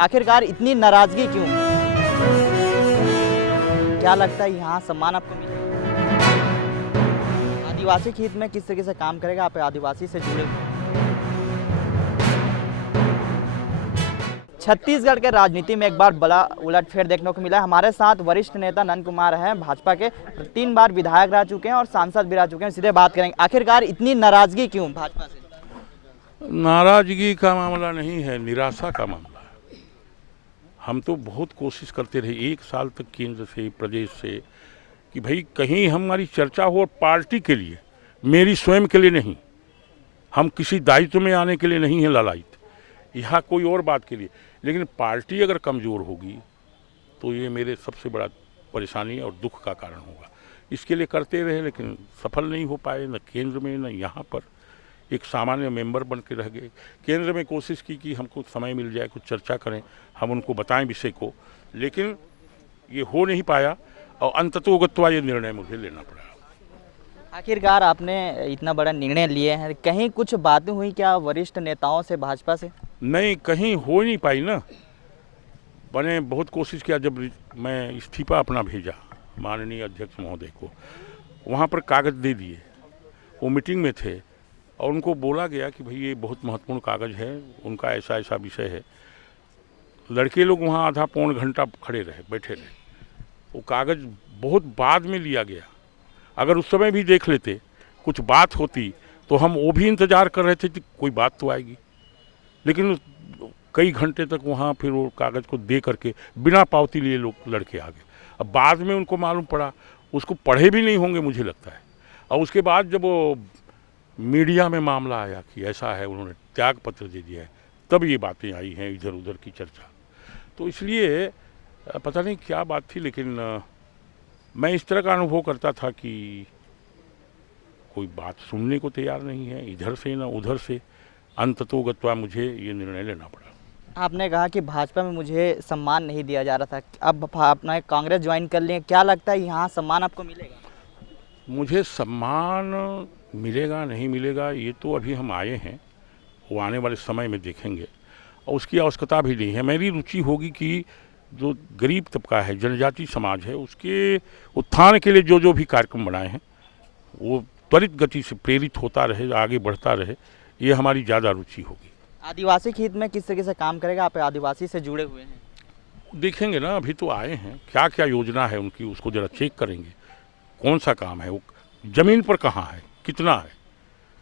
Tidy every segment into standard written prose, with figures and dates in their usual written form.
आखिरकार इतनी नाराजगी क्यों? क्या लगता है यहाँ सम्मान आपको मिलेगा? आदिवासी के हित में किस तरीके से काम करेगा? आप आदिवासी से जुड़े हुए हैं। छत्तीसगढ़ के राजनीति में एक बार बड़ा उलटफेर देखने को मिला। हमारे साथ वरिष्ठ नेता नंद कुमार हैं, भाजपा के 3 बार विधायक रह चुके हैं और सांसद भी रह चुके हैं। सीधे बात करेंगे, आखिरकार इतनी नाराजगी क्यों भाजपा से? नाराजगी का मामला नहीं है, निराशा का मामला है। हम तो बहुत कोशिश करते रहे 1 साल तक केंद्र से, प्रदेश से, कि भाई कहीं हमारी चर्चा हो, और पार्टी के लिए, मेरी स्वयं के लिए नहीं। हम किसी दायित्व में आने के लिए नहीं है ललायित, यहाँ कोई और बात के लिए। लेकिन पार्टी अगर कमज़ोर होगी तो ये मेरे सबसे बड़ा परेशानी और दुख का कारण होगा। इसके लिए करते रहे लेकिन सफल नहीं हो पाए, न केंद्र में न यहाँ पर। एक सामान्य मेंबर बन के रह गए। केंद्र में कोशिश की कि हमको समय मिल जाए, कुछ चर्चा करें, हम उनको बताएं विषय को, लेकिन ये हो नहीं पाया और अंततोगत्वा ये निर्णय मुझे लेना पड़ा। आखिरकार आपने इतना बड़ा निर्णय लिए हैं, कहीं कुछ बातें हुई क्या वरिष्ठ नेताओं से, भाजपा से? नहीं, कहीं हो नहीं पाई ना। मैंने बहुत कोशिश किया, जब मैं इस्तीफा अपना भेजा माननीय अध्यक्ष महोदय को, वहाँ पर कागज़ दे दिए, वो मीटिंग में थे और उनको बोला गया कि भाई ये बहुत महत्वपूर्ण कागज़ है, उनका ऐसा ऐसा विषय है। लड़के लोग वहाँ आधा पौन घंटा खड़े रहे, बैठे रहे। वो कागज़ बहुत बाद में लिया गया। अगर उस समय भी देख लेते, कुछ बात होती, तो हम वो भी इंतज़ार कर रहे थे कि कोई बात तो आएगी। लेकिन कई घंटे तक वहाँ फिर वो कागज़ को दे करके बिना पावती लिए लोग लड़के आ गए। अब बाद में उनको मालूम पड़ा, उसको पढ़े भी नहीं होंगे मुझे लगता है। और उसके बाद जब वो मीडिया में मामला आया कि ऐसा है, उन्होंने त्याग पत्र दे दिया है, तब ये बातें आई हैं, इधर उधर की चर्चा। तो इसलिए पता नहीं क्या बात थी, लेकिन मैं इस तरह का अनुभव करता था कि कोई बात सुनने को तैयार नहीं है, इधर से ना उधर से। अंततोगत्वा मुझे ये निर्णय लेना पड़ा। आपने कहा कि भाजपा में मुझे सम्मान नहीं दिया जा रहा था, अब अपना कांग्रेस ज्वाइन कर लिए, क्या लगता है यहाँ सम्मान आपको मिलेगा? मुझे सम्मान मिलेगा नहीं मिलेगा ये तो अभी हम आए हैं, वो आने वाले समय में देखेंगे, और उसकी आवश्यकता भी नहीं है। मेरी रुचि होगी कि जो गरीब तबका है, जनजाति समाज है, उसके उत्थान के लिए जो जो भी कार्यक्रम बनाए हैं वो त्वरित गति से प्रेरित होता रहे, आगे बढ़ता रहे, ये हमारी ज़्यादा रुचि होगी। आदिवासी के हित में किस तरीके से काम करेगा? आप आदिवासी से जुड़े हुए हैं। देखेंगे ना, अभी तो आए हैं, क्या क्या योजना है उनकी, उसको ज़रा चेक करेंगे। कौन सा काम है, वो ज़मीन पर कहाँ है, कितना है,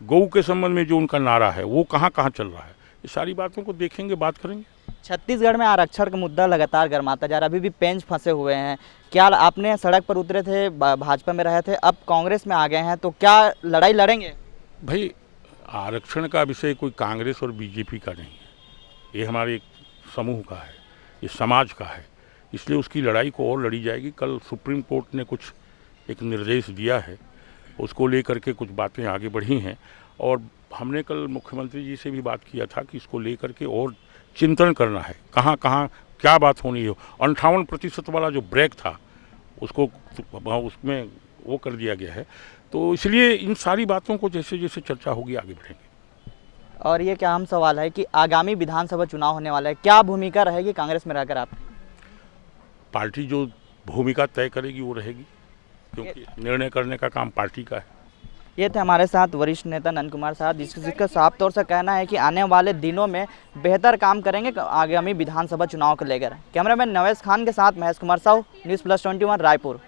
गऊ के संबंध में जो उनका नारा है वो कहाँ कहाँ चल रहा है, ये सारी बातों को देखेंगे, बात करेंगे। छत्तीसगढ़ में आरक्षण का मुद्दा लगातार गर्माता जा रहा है, अभी भी पेंच फंसे हुए हैं। क्या आपने सड़क पर उतरे थे, भाजपा में रहे थे, अब कांग्रेस में आ गए हैं, तो क्या लड़ाई लड़ेंगे? भाई आरक्षण का विषय कोई कांग्रेस और बीजेपी का नहीं है, ये हमारे एक समूह का है, ये समाज का है, इसलिए उसकी लड़ाई को और लड़ी जाएगी। कल सुप्रीम कोर्ट ने कुछ एक निर्देश दिया है, उसको लेकर के कुछ बातें आगे बढ़ी हैं, और हमने कल मुख्यमंत्री जी से भी बात किया था कि इसको लेकर के और चिंतन करना है, कहाँ कहाँ क्या बात होनी है। 58% वाला जो ब्रेक था उसको उसमें वो कर दिया गया है, तो इसलिए इन सारी बातों को जैसे जैसे चर्चा होगी आगे बढ़ेंगे। और ये क्या अहम सवाल है कि आगामी विधानसभा चुनाव होने वाला है, क्या भूमिका रहेगी कांग्रेस में रहकर आप? पार्टी जो भूमिका तय करेगी वो रहेगी, क्योंकि निर्णय करने का काम पार्टी का है। ये थे हमारे साथ वरिष्ठ नेता नंद कुमार साहब, जिसका साफ तौर से कहना है कि आने वाले दिनों में बेहतर काम करेंगे आगामी विधानसभा चुनाव को लेकर। कैमरामैन नवेश खान के साथ महेश कुमार साहू, न्यूज़ प्लस 21 रायपुर।